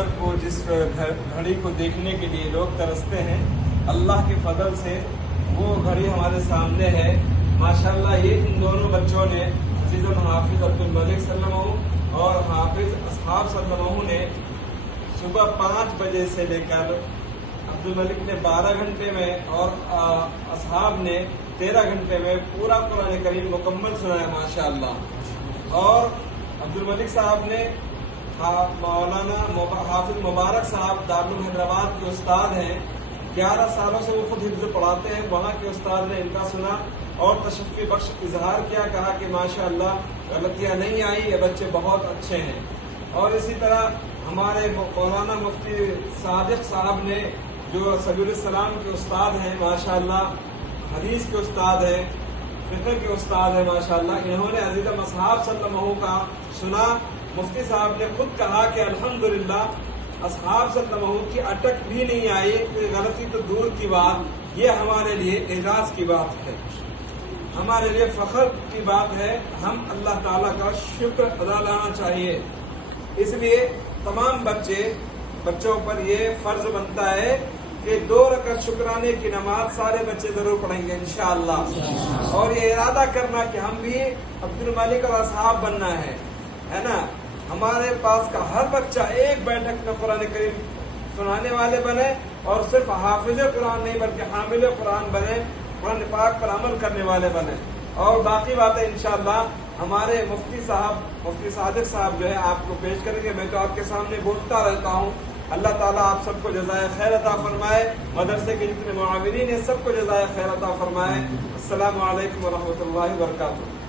منظر کو، جس گھڑی کو دیکھنے کے لیے لوگ ترستے ہیں، اللہ کے فضل سے وہ گھڑی ہمارے سامنے ہے ماشاءاللہ۔ یہ ان دونوں بچوں نے عزیز الحافظ عبدالملک صلی اللہ علیہ وسلم اور حافظ اصحاب صلی اللہ علیہ وسلم نے صبح 5 بجے سے لے کر عبدالملک نے 12 گھنٹے میں اور اصحاب نے 13 گھنٹے میں پورا قرآن کریم مکمل سنایا ماشاءاللہ۔ اور عبدالملک صاحب نے مولانا حافظ مبارک صاحب دارالعلوم حیدرآباد کے استاد ہیں، 11 سالوں سے وہ خود حفظ پڑھاتے ہیں، وہاں کے استاد نے ان کا سنا اور تشفی بخش اظہار کیا، کہا کہ ماشاءاللہ غلطیاں نہیں آئی، یہ بچے بہت اچھے ہیں۔ اور اسی طرح ہمارے مولانا مفتی صادق صاحب نے جو سبیل السلام کے استاد ہیں ماشاءاللہ، حدیث کے استاد ہیں، فقہ کے استاد ہیں ماشاءاللہ، انہوں نے عزیز اصحاب صلی اللہ علیہ وسلم کا سنا۔ مفتی صاحب نے خود کہا کہ الحمدللہ اصحاب صلی اللہ علیہ وسلم کی اٹک بھی نہیں آئی، کوئی غلطی تو دور کی بات، یہ ہمارے لیے اعزاز کی بات ہے، ہمارے لیے فخر کی بات ہے، ہم اللہ تعالیٰ کا شکر ادا لانا چاہیے۔ اس لیے تمام بچوں پر یہ فرض بنتا ہے کہ 2 رکعت شکرانے کی نماز سارے بچے ضرور پڑھیں گے انشاءاللہ، اور یہ ارادہ کرنا کہ ہم بھی عبدالملک اور اصحاب بننا ہے نا۔ ہمارے پاس کا ہر بچہ ایک بیٹھک میں قرآن کریم سنانے والے بنے، اور صرف حافظ قرآن نہیں بلکہ حامل قرآن بنے، قرآن پاک پر عمل کرنے والے بنے۔ اور باقی باتیں انشاءاللہ ہمارے مفتی صادق صاحب جو ہے آپ کو پیش کریں گے۔ میں تو آپ کے سامنے بولتا رہتا ہوں۔ اللہ تعالیٰ آپ سب کو جزائے خیر عطا فرمائے، مدرسے کے جتنے معاونین ہیں سب کو جزائے خیر عطا فرمائے۔ السلام علیکم ورحمۃ اللہ وبرکاتہ۔